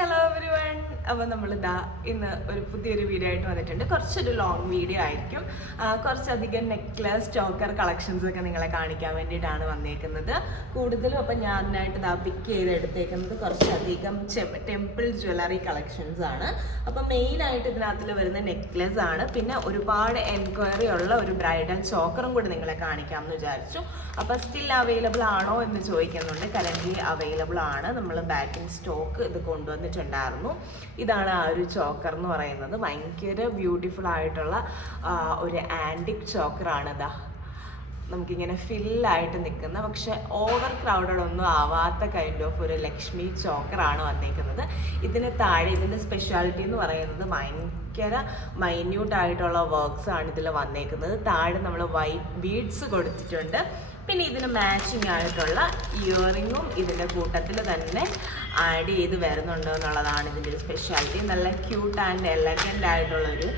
Hello everyone. അപ്പോൾ നമ്മളിതാ ഇന്ന് ഒരു പുതിയൊരു വീഡിയോ ആയിട്ട് വന്നിട്ടുണ്ട്. കുറച്ചൊരു ലോങ് വീഡിയോ ആയിരിക്കും. കുറച്ചധികം നെക്ലസ് ചോക്കർ കളക്ഷൻസ് ഒക്കെ നിങ്ങളെ കാണിക്കാൻ വേണ്ടിയിട്ടാണ് വന്നേക്കുന്നത്. കൂടുതലും അപ്പം ഞാനായിട്ട് ഇതാ പിക്ക് ചെയ്തെടുത്തേക്കുന്നത് കുറച്ചധികം ടെമ്പിൾ ജ്വല്ലറി കളക്ഷൻസ് ആണ്. അപ്പം മെയിനായിട്ട് ഇതിനകത്തിൽ വരുന്ന നെക്ലസ് ആണ്. പിന്നെ ഒരുപാട് എൻക്വയറി ഉള്ള ഒരു ബ്രൈഡൽ ചോക്കറും കൂടി നിങ്ങളെ കാണിക്കാമെന്ന് വിചാരിച്ചു. അപ്പം സ്റ്റിൽ അവൈലബിൾ ആണോ എന്ന് ചോദിക്കുന്നുണ്ട്. കറൻ്റ്ലി അവൈലബിൾ ആണ്. നമ്മൾ ബാക്ക് ഇൻ സ്റ്റോക്ക് ഇത് കൊണ്ടുവന്നിട്ടുണ്ടായിരുന്നു. ഇതാണ് ആ ഒരു ചോക്കർ എന്ന് പറയുന്നത്. ഭയങ്കര ബ്യൂട്ടിഫുൾ ആയിട്ടുള്ള ഒരു ആൻറ്റിക് ചോക്കറാണ്. ഇതാ നമുക്കിങ്ങനെ ഫില്ലായിട്ട് നിൽക്കുന്ന, പക്ഷെ ഓവർ ക്രൗഡഡ് ഒന്നും ആവാത്ത കൈൻഡ് ഓഫ് ഒരു ലക്ഷ്മി ചോക്കറാണ് വന്നിരിക്കുന്നത്. ഇതിന് താഴെ ഇതിൻ്റെ സ്പെഷ്യാലിറ്റി എന്ന് പറയുന്നത് ഭയങ്കര മൈന്യൂട്ടായിട്ടുള്ള വർക്ക്സ് ആണ് ഇതിൽ വന്നേക്കുന്നത്. താഴെ നമ്മൾ വൈറ്റ് ബീഡ്സ് കൊടുത്തിട്ടുണ്ട്. പിന്നെ ഇതിന് മാച്ചിങ് ആയിട്ടുള്ള ഇയറിങ്ങും ഇതിൻ്റെ കൂട്ടത്തിൽ തന്നെ ആഡ് ചെയ്ത് വരുന്നുണ്ട് എന്നുള്ളതാണ് ഇതിൻ്റെ ഒരു സ്പെഷ്യാലിറ്റി. നല്ല ക്യൂട്ട് ആൻഡ് എലഗൻ്റ് ആയിട്ടുള്ളൊരു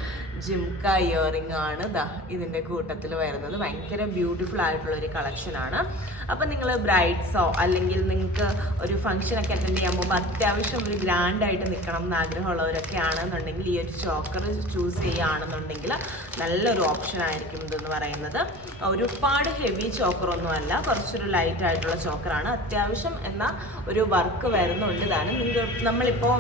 ജിംക ഇയറിംഗ് ആണ് ഇതിൻ്റെ കൂട്ടത്തിൽ വരുന്നത്. ഭയങ്കര ബ്യൂട്ടിഫുൾ ആയിട്ടുള്ളൊരു കളക്ഷനാണ്. അപ്പം നിങ്ങൾ ബ്രൈഡ്സോ അല്ലെങ്കിൽ നിങ്ങൾക്ക് ഒരു ഫംഗ്ഷനൊക്കെ അറ്റൻഡ് ചെയ്യാൻ പോകുമ്പോൾ അത്യാവശ്യം ഒരു ഗ്രാൻഡായിട്ട് നിൽക്കണം എന്ന് ആഗ്രഹമുള്ളവരൊക്കെ ആണെന്നുണ്ടെങ്കിൽ ഈ ഒരു ചോക്കർ ചൂസ് ചെയ്യുകയാണെന്നുണ്ടെങ്കിൽ നല്ലൊരു ഓപ്ഷൻ ആയിരിക്കും ഇതെന്ന് പറയുന്നത്. ഒരുപാട് ഹെവി ചോക്കറൊന്നും അല്ല, കുറച്ചൊരു ലൈറ്റ് ആയിട്ടുള്ള ചോക്കറാണ്. അത്യാവശ്യം എന്നാൽ ഒരു വർക്ക് വരുന്നുണ്ട് താനും. നമ്മളിപ്പോൾ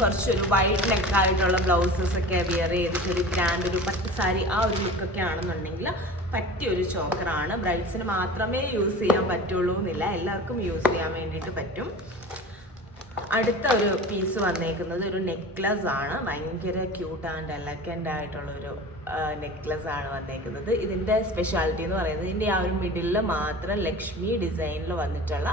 കുറച്ചൊരു വൈറ്റ് നെക്കായിട്ടുള്ള ബ്ലൗസസ് ഒക്കെ വിയർ ചെയ്തിട്ട് ഒരു ഗ്രാൻഡ് ഒരു പട്ട് സാരി ആ ഒരു ലുക്കൊക്കെ ആണെന്നുണ്ടെങ്കിൽ പറ്റിയൊരു ചോക്കറാണ്. ബ്രൈഡ്സിന് മാത്രമേ യൂസ് ചെയ്യാൻ പറ്റുള്ളൂ എന്നില്ല, എല്ലാവർക്കും യൂസ് ചെയ്യാൻ വേണ്ടിയിട്ട് പറ്റും. അടുത്ത ഒരു പീസ് വന്നേക്കുന്നത് ഒരു നെക്ലസ് ആണ്. ഭയങ്കര ക്യൂട്ട് ആൻഡ് എലഗൻ്റ് ആയിട്ടുള്ളൊരു നെക്ലസ് ആണ് വന്നേക്കുന്നത്. ഇതിൻ്റെ സ്പെഷ്യാലിറ്റി എന്ന് പറയുന്നത് ഇതിൻ്റെ ആ ഒരു മിഡിലിൽ മാത്രം ലക്ഷ്മി ഡിസൈനിൽ വന്നിട്ടുള്ള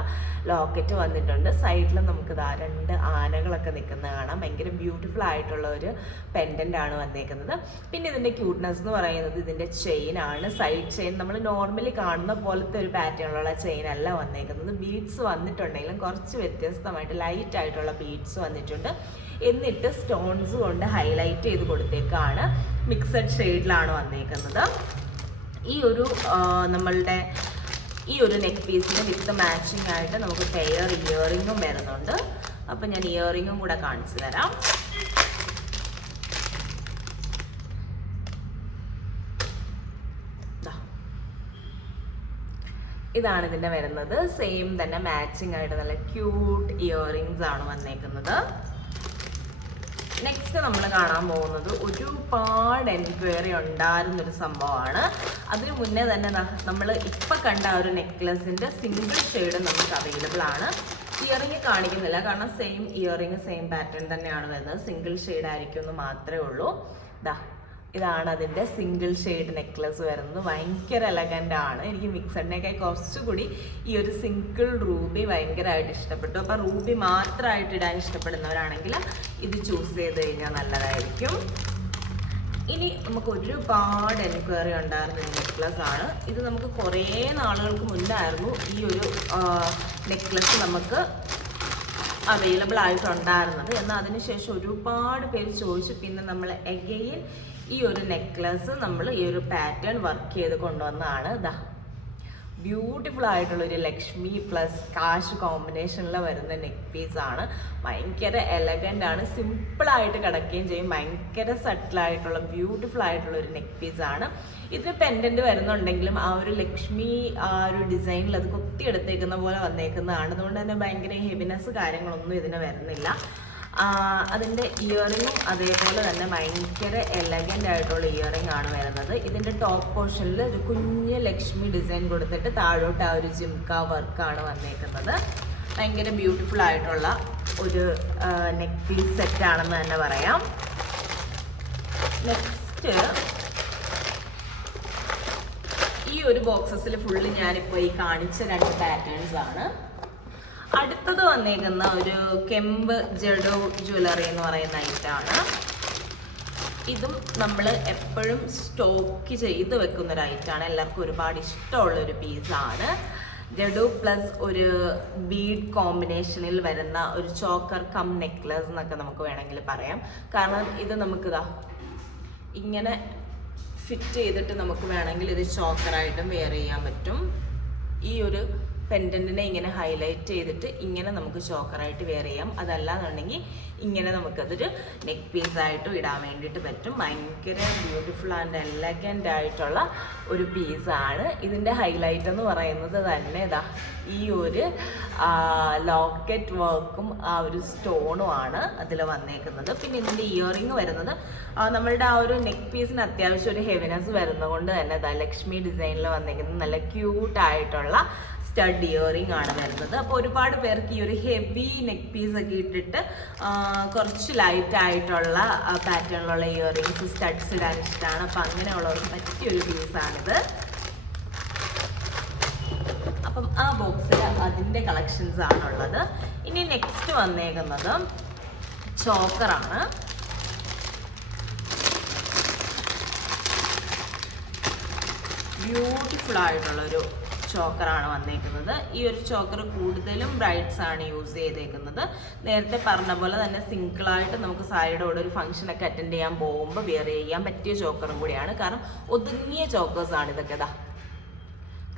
ലോക്കറ്റ് വന്നിട്ടുണ്ട്. സൈഡിൽ നമുക്ക് രണ്ട് ആനകളൊക്കെ നിൽക്കുന്നത് കാണാം. ഭയങ്കര ബ്യൂട്ടിഫുൾ ആയിട്ടുള്ള ഒരു പെൻഡൻ്റ് ആണ് വന്നേക്കുന്നത്. പിന്നെ ഇതിൻ്റെ ക്യൂട്ട്നെസ് എന്ന് പറയുന്നത് ഇതിൻ്റെ ചെയിൻ ആണ്. സൈഡ് ചെയിൻ നമ്മൾ നോർമലി കാണുന്ന പോലത്തെ ഒരു പാറ്റേണിലുള്ള ചെയിൻ അല്ല വന്നേക്കുന്നത്. ബീഡ്സ് വന്നിട്ടുണ്ടെങ്കിലും കുറച്ച് വ്യത്യസ്തമായിട്ട് ലൈറ്റ് ആയിട്ടുള്ള ബീഡ്സ് വന്നിട്ടുണ്ട്. എന്നിട്ട് സ്റ്റോൺസ് കൊണ്ട് ഹൈലൈറ്റ് ചെയ്ത് കൊടുത്തേക്കാണ്. മിക്സഡ് ഷെയ്ഡിലാണ് വന്നേക്കുന്നത്. ഈ ഒരു നെക്ക് പീസിന് വിത്ത് മാച്ചിങ് ആയിട്ട് നമുക്ക് പെയർ ഇയറിങ്ങും വരുന്നുണ്ട്. അപ്പം ഞാൻ ഇയറിങ്ങും കൂടെ കാണിച്ചു തരാം. ഇതാണ് ഇതിൻ്റെ വരുന്നത്. സെയിം തന്നെ മാച്ചിങ് ആയിട്ട് നല്ല ക്യൂട്ട് ഇയറിങ്സ് ആണ് വന്നേക്കുന്നത്. നെക്സ്റ്റ് നമ്മൾ കാണാൻ പോകുന്നത് ഒരുപാട് എൻക്വയറി ഉണ്ടായിരുന്നൊരു സംഭവമാണ്. അതിനു മുന്നേ തന്നെ നമ്മൾ ഇപ്പം കണ്ട ഒരു നെക്ലസിൻ്റെ സിംഗിൾ ഷെയ്ഡ് നമുക്ക് അവൈലബിൾ ആണ്. ഇയറിങ് കാണിക്കുന്നില്ല, കാരണം സെയിം ഇയറിങ് സെയിം പാറ്റേൺ തന്നെയാണ് വരുന്നത്. സിംഗിൾ ഷെയ്ഡ് ആയിരിക്കും എന്ന് മാത്രമേ ഉള്ളൂ. ഇതാണ് അതിൻ്റെ സിംഗിൾ ഷെയ്ഡ് നെക്ലസ് വരുന്നത്. ഭയങ്കര എലഗൻ്റ് ആണ്. എനിക്ക് മിക്സഡിനേക്കാൾ കുറച്ചുകൂടി ഈ ഒരു സിംഗിൾ റൂബി ഭയങ്കരമായിട്ട് ഇഷ്ടപ്പെട്ടു. അപ്പോൾ റൂബി മാത്രമായിട്ട് ഇടാൻ ഇഷ്ടപ്പെടുന്നവരാണെങ്കിൽ ഇത് ചൂസ് ചെയ്ത് കഴിഞ്ഞാൽ നല്ലതായിരിക്കും. ഇനി നമുക്ക് ഒരുപാട് എൻക്വയറി ഉണ്ടായിരുന്ന ഒരു നെക്ലസ് ആണ് ഇത്. നമുക്ക് കുറേ നാളുകൾക്ക് മുന്നായിരുന്നു ഈ ഒരു നെക്ലസ് നമുക്ക് അവൈലബിൾ ആയിട്ടുണ്ടായിരുന്നത്. എന്നാൽ അതിനുശേഷം ഒരുപാട് പേര് ചോദിച്ചു. പിന്നെ നമ്മൾ എഗെയിൻ ഈ ഒരു നെക്ലസ് നമ്മൾ ഈ ഒരു പാറ്റേൺ വർക്ക് ചെയ്ത് കൊണ്ടുവന്നതാണ്. ബ്യൂട്ടിഫുൾ ആയിട്ടുള്ളൊരു ലക്ഷ്മി പ്ലസ് കാശ് കോമ്പിനേഷനിൽ വരുന്ന നെക്ക് പീസാണ്. ഭയങ്കര എലഗൻ്റ് ആണ്. സിമ്പിളായിട്ട് കിടക്കുകയും ചെയ്യും. ഭയങ്കര സട്ടിലായിട്ടുള്ള ബ്യൂട്ടിഫുൾ ആയിട്ടുള്ള ഒരു നെക്ക് പീസാണ്. ഇതിന് പെൻഡൻറ്റ് വരുന്നുണ്ടെങ്കിലും ആ ഒരു ലക്ഷ്മി ആ ഒരു ഡിസൈനിൽ അത് കൊത്തിയെടുത്തേക്കുന്ന പോലെ വന്നേക്കുന്നതാണ്. അതുകൊണ്ട് തന്നെ ഭയങ്കര ഹെവിനെസ് കാര്യങ്ങളൊന്നും ഇതിന് വരുന്നില്ല. അതിൻ്റെ ഇയറിങ്ങും അതേപോലെ തന്നെ ഭയങ്കര എലഗൻ്റ് ആയിട്ടുള്ള ഇയറിംഗ് ആണ് വരുന്നത്. ഇതിൻ്റെ ടോപ്പ് പോർഷനിൽ ഒരു കുഞ്ഞ് ലക്ഷ്മി ഡിസൈൻ കൊടുത്തിട്ട് താഴോട്ട് ആ ഒരു ജിംക വർക്കാണ് വന്നേക്കുന്നത്. ഭയങ്കര ബ്യൂട്ടിഫുൾ ആയിട്ടുള്ള ഒരു നെക്ക് പീസ് സെറ്റാണെന്ന് തന്നെ പറയാം. നെക്സ്റ്റ് ഈ ഒരു ബോക്സസിൽ ഫുള്ള് ഞാനിപ്പോൾ ഈ കാണിച്ച രണ്ട് പാറ്റേൺസ് ആണ്. അടുത്തത് വന്നേക്കുന്ന ഒരു കെമ്പ് ജഡോ ജ്വല്ലറി എന്ന് പറയുന്ന ഐറ്റമാണ്. ഇതും നമ്മൾ എപ്പോഴും സ്റ്റോക്ക് ചെയ്ത് വെക്കുന്ന ഒരു ഐറ്റമാണ്. എല്ലാവർക്കും ഒരുപാട് ഇഷ്ടമുള്ളൊരു പീസാണ്. ജഡു പ്ലസ് ഒരു ബീഡ് കോമ്പിനേഷനിൽ വരുന്ന ഒരു ചോക്കർ കം നെക്ലസ് എന്നൊക്കെ നമുക്ക് വേണമെങ്കിൽ പറയാം. കാരണം ഇത് നമുക്കിതാ ഇങ്ങനെ ഫിറ്റ് ചെയ്തിട്ട് നമുക്ക് വേണമെങ്കിൽ ഇത് ചോക്കറായിട്ടും വെയർ ചെയ്യാൻ പറ്റും. ഈ ഒരു പെൻഡൻറ്റിനെ ഇങ്ങനെ ഹൈലൈറ്റ് ചെയ്തിട്ട് ഇങ്ങനെ നമുക്ക് ചോക്കറായിട്ട് വെയർ ചെയ്യാം. അതല്ലാന്നുണ്ടെങ്കിൽ ഇങ്ങനെ നമുക്കതൊരു നെക്ക് പീസായിട്ടും ഇടാൻ വേണ്ടിയിട്ട് പറ്റും. ഭയങ്കര ബ്യൂട്ടിഫുൾ ആൻഡ് എലഗൻ്റ് ആയിട്ടുള്ള ഒരു പീസാണ്. ഇതിൻ്റെ ഹൈലൈറ്റ് എന്ന് പറയുന്നത് തന്നെ ഇതാ ഈ ഒരു ലോക്കറ്റ് വർക്കും ആ ഒരു സ്റ്റോണും ആണ് അതിൽ വന്നേക്കുന്നത്. പിന്നെ ഇതിൻ്റെ ഇയറിങ് വരുന്നത് നമ്മളുടെ ആ ഒരു നെക്ക് പീസിന് അത്യാവശ്യം ഒരു ഹെവിനെസ് വരുന്നത് കൊണ്ട് തന്നെ ഇതാ ലക്ഷ്മി ഡിസൈനിൽ വന്നേക്കുന്നത് നല്ല ക്യൂട്ടായിട്ടുള്ള സ്റ്റഡ് ഇയറിംഗ് ആണ് വരുന്നത്. അപ്പോൾ ഒരുപാട് പേർക്ക് ഈ ഒരു ഹെവി നെക്ക് പീസ് ഒക്കെ ഇട്ടിട്ട് കുറച്ച് ലൈറ്റ് ആയിട്ടുള്ള പാറ്റേണിലുള്ള ഇയറിങ്സ് സ്റ്റഡ്സ് ഇടാൻ ഇഷ്ടമാണ്. അപ്പോൾ അങ്ങനെയുള്ളവർക്ക് പറ്റിയൊരു പീസാണിത്. അപ്പം ആ ബോക്സിൽ അതിൻ്റെ കളക്ഷൻസ് ആണുള്ളത്. ഇനി നെക്സ്റ്റ് വന്നേക്കുന്നത് ചോക്കറാണ്. ബ്യൂട്ടിഫുൾ ആയിട്ടുള്ളൊരു ചോക്കറാണ് വന്നേക്കുന്നത്. ഈ ഒരു ചോക്കർ കൂടുതലും ബ്രൈഡ്സ് ആണ് യൂസ് ചെയ്തേക്കുന്നത്. നേരത്തെ പറഞ്ഞ പോലെ തന്നെ സിംഗിളായിട്ട് നമുക്ക് സാരിയുടെ ഒരു ഫംഗ്ഷനൊക്കെ അറ്റൻഡ് ചെയ്യാൻ പോകുമ്പോൾ വെയർ ചെയ്യാൻ പറ്റിയ ചോക്കറും കൂടിയാണ്. കാരണം ഒതുങ്ങിയ ചോക്കേഴ്സാണ് ഇതൊക്കെ.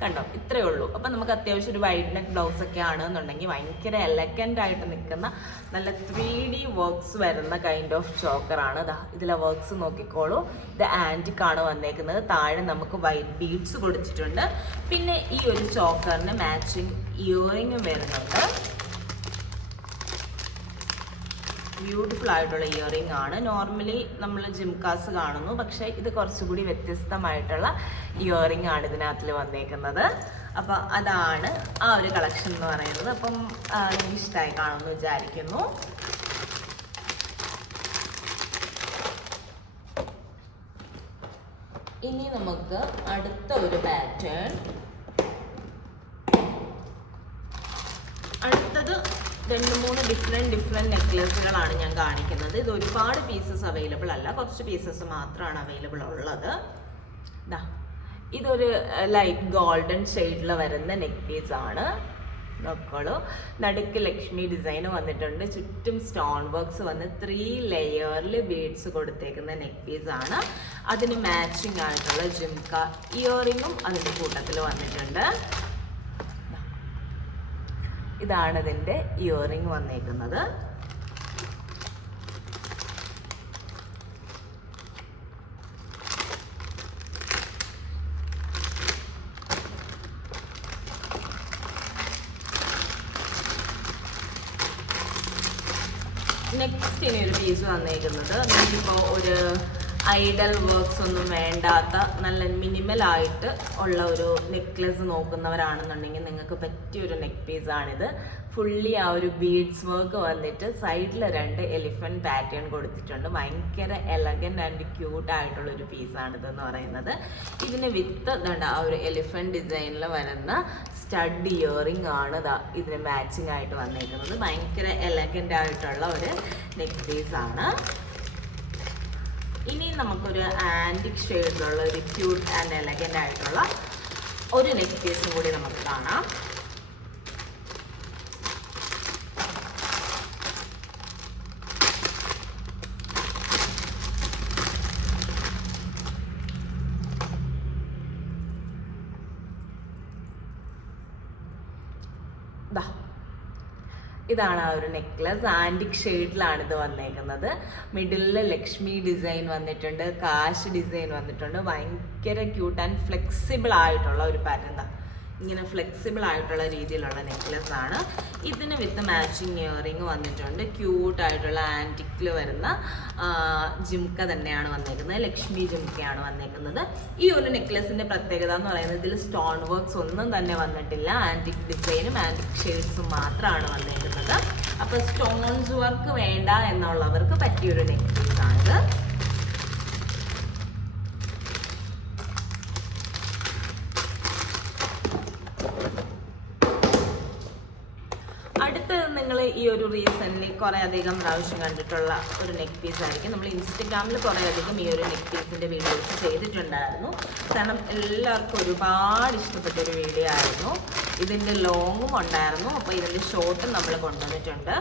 കണ്ടോ, ഇത്രയേ ഉള്ളൂ. അപ്പം നമുക്ക് അത്യാവശ്യം ഒരു വൈഡ് നെക്ക് ബ്ലൗസ് ഒക്കെ ആണെന്നുണ്ടെങ്കിൽ ഭയങ്കര എലഗൻ്റ് ആയിട്ട് നിൽക്കുന്ന നല്ല 3D വർക്ക്സ് വരുന്ന കൈൻഡ് ഓഫ് ചോക്കറാണ്. ഇതിലെ വർക്ക്സ് നോക്കിക്കോളൂ. ഇത് ആൻറ്റിക് ആണ് വന്നേക്കുന്നത്. താഴെ നമുക്ക് വൈറ്റ് ബീഡ്സ് കൊടുത്തിട്ടുണ്ട്. പിന്നെ ഈ ഒരു ചോക്കറിന് മാച്ചിങ് ഇയറിങ്ങും വരുന്നുണ്ട്. ബ്യൂട്ടിഫുൾ ആയിട്ടുള്ള ഇയറിംഗ് ആണ്. നോർമലി നമ്മൾ ജിംകാസ് കാണുന്നു, പക്ഷേ ഇത് കുറച്ചുകൂടി വ്യത്യസ്തമായിട്ടുള്ള ഇയറിംഗ് ആണ് ഇതിനകത്തിൽ വന്നേക്കുന്നത്. അപ്പം അതാണ് ആ ഒരു കളക്ഷൻ എന്ന് പറയുന്നത്. അപ്പം എനിക്ക് ഇഷ്ടമായി കാണുമെന്ന് വിചാരിക്കുന്നു. ഇനി നമുക്ക് അടുത്ത ഒരു പാറ്റേൺ, അടുത്തത് 2-3 ഡിഫറെൻറ്റ് നെക്ലേസുകളാണ് ഞാൻ കാണിക്കുന്നത്. ഇത് ഒരുപാട് പീസസ് അവൈലബിൾ അല്ല, കുറച്ച് പീസസ് മാത്രമാണ് അവൈലബിൾ ഉള്ളത്. ഇതൊരു ലൈറ്റ് ഗോൾഡൻ ഷെയ്ഡിൽ വരുന്ന നെക്ക് പീസാണ്. നോക്കോളൂ, നടുക്ക് ലക്ഷ്മി ഡിസൈൻ വന്നിട്ടുണ്ട്. ചുറ്റും സ്റ്റോൺ വർക്ക്സ് വന്ന് 3 ലെയറിൽ ബീഡ്സ് കൊടുത്തേക്കുന്ന നെക്ക് പീസാണ്. അതിന് മാച്ചിങ് ആയിട്ടുള്ള ജിംക ഇയറിങ്ങും അതിൻ്റെ കൂട്ടത്തിൽ വന്നിട്ടുണ്ട്. ഇതാണ് ഇതിൻ്റെ ഇയറിംഗ് വന്നേക്കുന്നത്. നെക്സ്റ്റ് ഇനി ഒരു പീസ് വന്നേക്കുന്നത് നമുക്കിപ്പോൾ ഒരു ഐഡൽ വർക്ക്സ് ഒന്നും വേണ്ടാത്ത നല്ല മിനിമലായിട്ട് ഉള്ള ഒരു നെക്ലെസ് നോക്കുന്നവരാണെന്നുണ്ടെങ്കിൽ നിങ്ങൾക്ക് പറ്റിയൊരു നെക്ക് പീസാണിത്. ഫുള്ളി ആ ഒരു ബീഡ്സ് വർക്ക് വന്നിട്ട് സൈഡിൽ 2 എലിഫൻറ്റ് പാറ്റേൺ കൊടുത്തിട്ടുണ്ട്. ഭയങ്കര എലഗൻ്റ് ആൻഡ് ക്യൂട്ട് ആയിട്ടുള്ളൊരു പീസാണിതെന്ന് പറയുന്നത്. ഇതിന് വിത്ത് ആ ഒരു എലിഫൻറ്റ് ഡിസൈനിൽ വരുന്ന സ്റ്റഡ് ഇയറിംഗ് ആണ് ഇതിന് മാച്ചിങ് ആയിട്ട് വന്നേക്കുന്നത്. ഭയങ്കര എലഗൻ്റ് ആയിട്ടുള്ള ഒരു നെക്ക് പീസാണ്. ഇനി നമുക്കൊരു ആൻറ്റിക് ഷെയ്ഡിലുള്ള ഒരു ക്യൂട്ട് ആൻഡ് എലഗൻ്റ് ആയിട്ടുള്ള ഒരു നെക്ക് പീസും കൂടി നമുക്ക് കാണാം. ഇതാണ് ആ ഒരു നെക്ലസ്. ആൻറ്റിക് ഷെയ്ഡിലാണ് ഇത് വന്നേക്കുന്നത്. മിഡിലിൽ ലക്ഷ്മി ഡിസൈൻ വന്നിട്ടുണ്ട്, കാശ് ഡിസൈൻ വന്നിട്ടുണ്ട്. ഭയങ്കര ക്യൂട്ട് ആൻഡ് ഫ്ലെക്സിബിൾ ആയിട്ടുള്ള ഒരു പാറ്റേൺ. ഇങ്ങനെ ഫ്ലെക്സിബിൾ ആയിട്ടുള്ള രീതിയിലുള്ള നെക്ലസ് ആണ്. ഇതിന് വിത്ത് മാച്ചിങ് ഇയറിംഗ് വന്നിട്ടുണ്ട്. ക്യൂട്ടായിട്ടുള്ള ആൻറ്റിക്കിൽ വരുന്ന ജിംക തന്നെയാണ് വന്നേക്കുന്നത്. ലക്ഷ്മി ജിംക്കയാണ് വന്നേക്കുന്നത്. ഈ ഒരു നെക്ലസിൻ്റെ പ്രത്യേകത എന്ന് പറയുന്നത് ഇതിൽ സ്റ്റോൺ വർക്ക്സ് ഒന്നും തന്നെ വന്നിട്ടില്ല. ആൻറ്റിക് ഡിസൈനും ആൻറ്റിക് ഷെയ്ഡ്സും മാത്രമാണ് വന്നേക്കുന്നത്. അപ്പോൾ സ്റ്റോൺസ് വർക്ക് വേണ്ട എന്നുള്ളവർക്ക് പറ്റിയൊരു നെക്ലസാണിത്. അടുത്തത് നിങ്ങൾ ഈ ഒരു റീസെൻ്റ്ലി കുറേ അധികം പ്രാവശ്യം കണ്ടിട്ടുള്ള ഒരു നെക്ക് പീസ് ആയിരിക്കും. നമ്മൾ ഇൻസ്റ്റഗ്രാമിൽ കുറേ അധികം ഈ ഒരു നെക്ക് പീസിൻ്റെ വീഡിയോസ് ചെയ്തിട്ടുണ്ടായിരുന്നു. കാരണം എല്ലാവർക്കും ഒരുപാട് ഇഷ്ടപ്പെട്ടൊരു വീഡിയോ ആയിരുന്നു. ഇതിൻ്റെ ലോങ്ങും ഉണ്ടായിരുന്നു. അപ്പോൾ ഇതിൻ്റെ ഷോർട്ടും നമ്മൾ കൊണ്ടുവന്നിട്ടുണ്ട്.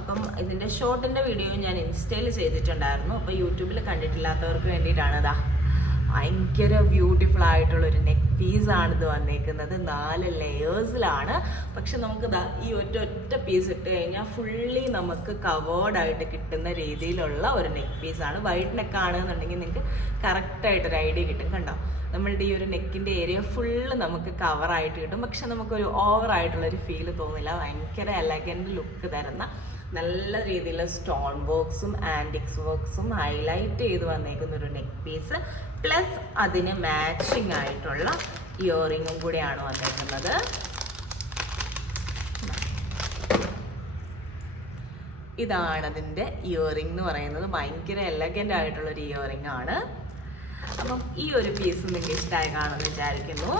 അപ്പം ഇതിൻ്റെ ഷോർട്ടിൻ്റെ വീഡിയോ ഞാൻ ഇൻസ്റ്റയിൽ ചെയ്തിട്ടുണ്ടായിരുന്നു. അപ്പോൾ യൂട്യൂബിൽ കണ്ടിട്ടില്ലാത്തവർക്ക് വേണ്ടിയിട്ടാണ് ഭയങ്കര ബ്യൂട്ടിഫുൾ ആയിട്ടുള്ളൊരു നെക്ക് പീസാണ് ഇത് വന്നേക്കുന്നത്. 4 ലെയേഴ്സിലാണ്. പക്ഷെ നമുക്ക് ഈ ഒറ്റ പീസ് ഇട്ട് കഴിഞ്ഞാൽ ഫുള്ളി നമുക്ക് കവേർഡായിട്ട് കിട്ടുന്ന രീതിയിലുള്ള ഒരു നെക്ക് പീസാണ്. വൈഡ് നെക്കാണെന്നുണ്ടെങ്കിൽ നിങ്ങൾക്ക് കറക്റ്റായിട്ടൊരു ഐഡിയ കിട്ടും. കണ്ടോ, നമ്മളുടെ ഈ ഒരു നെക്കിൻ്റെ ഏരിയ ഫുള്ള് നമുക്ക് കവറായിട്ട് കിട്ടും. പക്ഷെ നമുക്കൊരു ഓവറായിട്ടുള്ളൊരു ഫീല് തോന്നില്ല. ഭയങ്കര എലഗൻറ്റ് ലുക്ക് തരുന്ന നല്ല രീതിയിലുള്ള സ്റ്റോൺ വർക്ക്സും ആൻറ്റിക്സ് വർക്ക്സും ഹൈലൈറ്റ് ചെയ്ത് വന്നേക്കുന്ന ഒരു നെക്ക് പീസ്, പ്ലസ് അതിന് മാച്ചിങ് ആയിട്ടുള്ള ഇയറിങ്ങും കൂടിയാണ് വന്നേക്കുന്നത്. ഇതാണ് അതിൻ്റെ ഇയറിംഗ് എന്ന് പറയുന്നത്. ഭയങ്കര എലഗൻ്റ് ആയിട്ടുള്ളൊരു ഇയറിംഗ് ആണ്. അപ്പം ഈ ഒരു പീസ് നിങ്ങൾക്ക് ഇഷ്ടമായി കാണുമെന്ന് വിചാരിക്കുന്നു.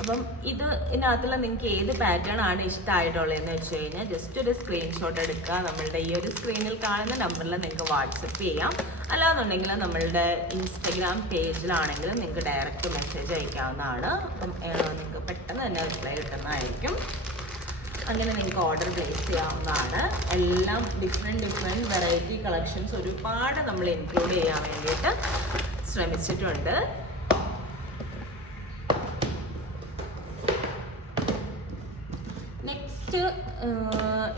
അപ്പം ഇതിനകത്തുള്ള നിങ്ങൾക്ക് ഏത് പാറ്റേൺ ആണ് ഇഷ്ടമായിട്ടുള്ളതെന്ന് വെച്ച് കഴിഞ്ഞാൽ ജസ്റ്റ് ഒരു സ്ക്രീൻഷോട്ട് എടുക്കുക. നമ്മളുടെ ഈ ഒരു സ്ക്രീനിൽ കാണുന്ന നമ്പറിൽ നിങ്ങൾക്ക് വാട്സപ്പ് ചെയ്യാം. അല്ലാന്നുണ്ടെങ്കിൽ നമ്മളുടെ ഇൻസ്റ്റഗ്രാം പേജിലാണെങ്കിൽ നിങ്ങൾക്ക് ഡയറക്റ്റ് മെസ്സേജ് അയക്കാവുന്നതാണ്. അപ്പം നിങ്ങൾക്ക് പെട്ടെന്ന് തന്നെ റിപ്ലൈ കിട്ടുന്നതായിരിക്കും. അങ്ങനെ നിങ്ങൾക്ക് ഓർഡർ പ്ലേസ് ചെയ്യാവുന്നതാണ്. എല്ലാം ഡിഫറെൻറ്റ് വെറൈറ്റി കളക്ഷൻസ് ഒരുപാട് നമ്മൾ ഇൻക്ലൂഡ് ചെയ്യാൻ വേണ്ടിയിട്ട് ശ്രമിച്ചിട്ടുണ്ട്. നെക്സ്റ്റ്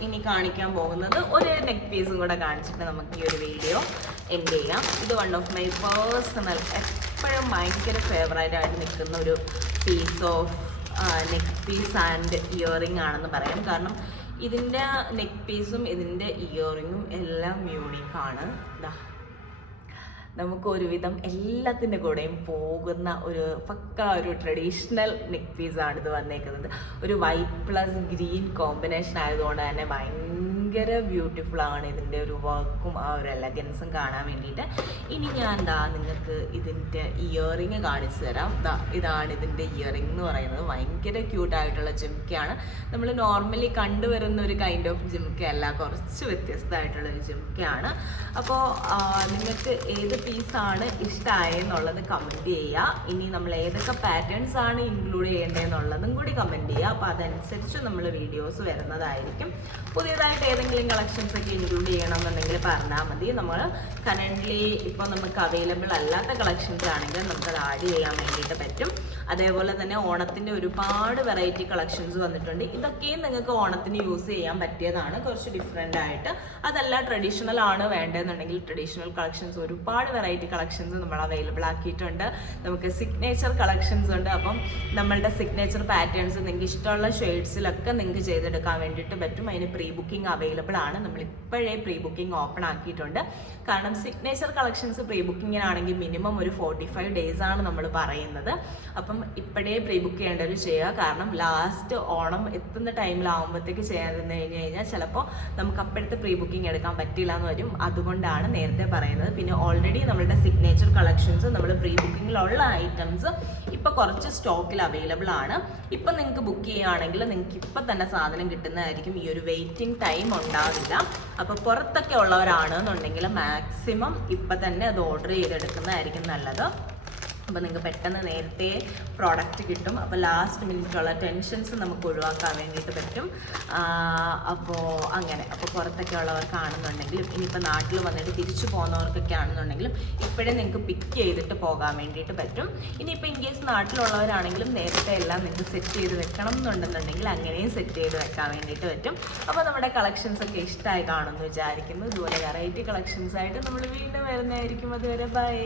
ഇനി കാണിക്കാൻ പോകുന്നത് ഒരു നെക്ക് പീസും കൂടെ കാണിച്ചിട്ട് നമുക്ക് ഈ ഒരു വീഡിയോ എൻഡ് ചെയ്യാം. ഇത് വൺ ഓഫ് മൈ പേഴ്സണൽ എപ്പോഴും ഭയങ്കര ഫേവറേറ്റ് ആയിട്ട് നിൽക്കുന്ന ഒരു piece of neck piece and earring ആണെന്ന് പറയാം. കാരണം ഇതിൻ്റെ നെക്ക് പീസും ഇതിൻ്റെ ഇയറിങ്ങും എല്ലാം യൂണിക്കാണ്. നമുക്ക് ഒരുവിധം എല്ലാത്തിൻ്റെ കൂടെയും പോകുന്ന ഒരു പക്ക ഒരു ട്രഡീഷണൽ നെക്ക് പീസാണ് ഇത് വന്നേക്കുന്നത്. ഒരു വൈറ്റ് പ്ലസ് ഗ്രീൻ കോമ്പിനേഷൻ ആയതുകൊണ്ട് തന്നെ ഭയങ്കര ബ്യൂട്ടിഫുൾ ആണ് ഇതിൻ്റെ ഒരു വർക്കും ആ ഒരു എലഗൻസും കാണാൻ വേണ്ടിയിട്ട്. ഇനി ഞാൻ നിങ്ങൾക്ക് ഇതിൻ്റെ ഇയറിങ് കാണിച്ചു തരാം. ഇതാണ് ഇതിൻ്റെ ഇയറിങ് എന്ന് പറയുന്നത്. ഭയങ്കര ക്യൂട്ടായിട്ടുള്ള ജിംക്കയാണ്. നമ്മൾ നോർമലി കണ്ടുവരുന്ന ഒരു കൈൻഡ് ഓഫ് ജിംക്കയല്ല, കുറച്ച് വ്യത്യസ്തമായിട്ടുള്ളൊരു ജിംക്കയാണ്. അപ്പോൾ നിങ്ങൾക്ക് ഏത് പീസാണ് ഇഷ്ടമായെന്നുള്ളത് കമൻറ്റ് ചെയ്യുക. ഇനി നമ്മൾ ഏതൊക്കെ പാറ്റേൺസ് ആണ് ഇൻക്ലൂഡ് ചെയ്യേണ്ടതെന്നുള്ളതും കൂടി കമൻറ്റ് ചെയ്യുക. അപ്പോൾ അതനുസരിച്ച് നമ്മൾ വീഡിയോസ് വരുന്നതായിരിക്കും. പുതിയതായിട്ട് ഏതെങ്കിലും കളക്ഷൻസ് ഒക്കെ ഇൻക്ലൂഡ് ചെയ്യണമെന്നുണ്ടെങ്കിൽ പറഞ്ഞാൽ മതി. നമ്മൾ കറൻ്റ്ലി ഇപ്പോൾ നമുക്ക് അവൈലബിൾ അല്ലാത്ത കളക്ഷൻസ് ആണെങ്കിൽ നമുക്കത് ആഡ് ചെയ്യാൻ വേണ്ടിയിട്ട് പറ്റും. അതേപോലെ തന്നെ ഓണത്തിൻ്റെ ഒരുപാട് വെറൈറ്റി കളക്ഷൻസ് വന്നിട്ടുണ്ട്. ഇതൊക്കെയും നിങ്ങൾക്ക് ഓണത്തിന് യൂസ് ചെയ്യാൻ പറ്റിയതാണ്, കുറച്ച് ഡിഫറെൻ്റ് ആയിട്ട്. അതല്ല ട്രഡീഷണൽ ആണ് വേണ്ടതെന്നുണ്ടെങ്കിൽ ട്രഡീഷണൽ കളക്ഷൻസ് ഒരുപാട് വെറൈറ്റി കളക്ഷൻസ് നമ്മൾ അവൈലബിൾ ആക്കിയിട്ടുണ്ട്. നമുക്ക് സിഗ്നേച്ചർ കളക്ഷൻസ് ഉണ്ട്. അപ്പം നമ്മളുടെ സിഗ്നേച്ചർ പാറ്റേൺസ് നിങ്ങൾക്ക് ഇഷ്ടമുള്ള ഷെയ്ഡ്സിലൊക്കെ നിങ്ങൾക്ക് ചെയ്തെടുക്കാൻ വേണ്ടിയിട്ട് പറ്റും. അതിന് പ്രീ ബുക്കിംഗ് അവൈലബിൾ ആണ്. നമ്മൾ ഇപ്പോഴേ പ്രീ ബുക്കിംഗ് ഓപ്പൺ ആക്കിയിട്ടുണ്ട്. കാരണം സിഗ്നേച്ചർ കളക്ഷൻസ് പ്രീ ബുക്കിങ്ങിനാണെങ്കിൽ മിനിമം ഒരു 45 days ആണ് നമ്മൾ പറയുന്നത്. അപ്പം ഇപ്പോഴേ പ്രീ ബുക്ക് ചെയ്യേണ്ടവർ ചെയ്യുക. കാരണം ലാസ്റ്റ് ഓണം എത്തുന്ന ടൈമിലാവുമ്പോഴത്തേക്ക് ചെയ്യാതിരുന്ന് കഴിഞ്ഞാൽ ചിലപ്പോൾ നമുക്ക് അപ്പോഴത്തെ പ്രീ ബുക്കിംഗ് എടുക്കാൻ പറ്റില്ല എന്ന് വരും. അതുകൊണ്ടാണ് നേരത്തെ പറയുന്നത്. പിന്നെ ഓൾറെഡി നമ്മളുടെ സിഗ്നേച്ചർ കളക്ഷൻസ് നമ്മൾ പ്രീ ബുക്കിങ്ങിലുള്ള ഐറ്റംസ് ഇപ്പോൾ കുറച്ച് സ്റ്റോക്കിൽ അവൈലബിൾ ആണ്. ഇപ്പം നിങ്ങൾക്ക് ബുക്ക് ചെയ്യുകയാണെങ്കിൽ നിങ്ങൾക്ക് ഇപ്പം തന്നെ സാധനം കിട്ടുന്നതായിരിക്കും. ഈ ഒരു വെയിറ്റിംഗ് ടൈം ഉണ്ടാവില്ല. അപ്പോൾ പുറത്തൊക്കെ ഉള്ളവരാണെന്നുണ്ടെങ്കിൽ മാക്സിമം ഇപ്പം തന്നെ അത് ഓർഡർ ചെയ്തെടുക്കുന്നതായിരിക്കും നല്ലത്. അപ്പോൾ നിങ്ങൾക്ക് പെട്ടെന്ന് നേരത്തെ പ്രോഡക്റ്റ് കിട്ടും. അപ്പോൾ ലാസ്റ്റ് മിനിറ്റുള്ള ടെൻഷൻസ് നമുക്ക് ഒഴിവാക്കാൻ വേണ്ടിയിട്ട് പറ്റും. അപ്പോൾ അങ്ങനെ അപ്പോൾ പുറത്തൊക്കെ ഉള്ളവർക്കാണെന്നുണ്ടെങ്കിലും ഇനിയിപ്പോൾ നാട്ടിൽ വന്നിട്ട് തിരിച്ചു പോകുന്നവർക്കൊക്കെ ആണെന്നുണ്ടെങ്കിലും ഇപ്പോഴേ നിങ്ങൾക്ക് പിക്ക് ചെയ്തിട്ട് പോകാൻ വേണ്ടിയിട്ട് പറ്റും. ഇനിയിപ്പോൾ ഇൻ കേസ് നാട്ടിലുള്ളവരാണെങ്കിലും നേരത്തെ എല്ലാം നിങ്ങൾക്ക് സെറ്റ് ചെയ്ത് വെക്കണം എന്നുണ്ടെന്നുണ്ടെങ്കിൽ അങ്ങനെയും സെറ്റ് ചെയ്ത് വെക്കാൻ വേണ്ടിയിട്ട് പറ്റും. അപ്പോൾ നമ്മുടെ കളക്ഷൻസ് ഒക്കെ ഇഷ്ടമായി കാണുമെന്ന് വിചാരിക്കുന്നു. ഇതുപോലെ വെറൈറ്റി കളക്ഷൻസ് ആയിട്ട് നമ്മൾ വീണ്ടും വരുന്നതായിരിക്കും. അതുവരെ ബൈ.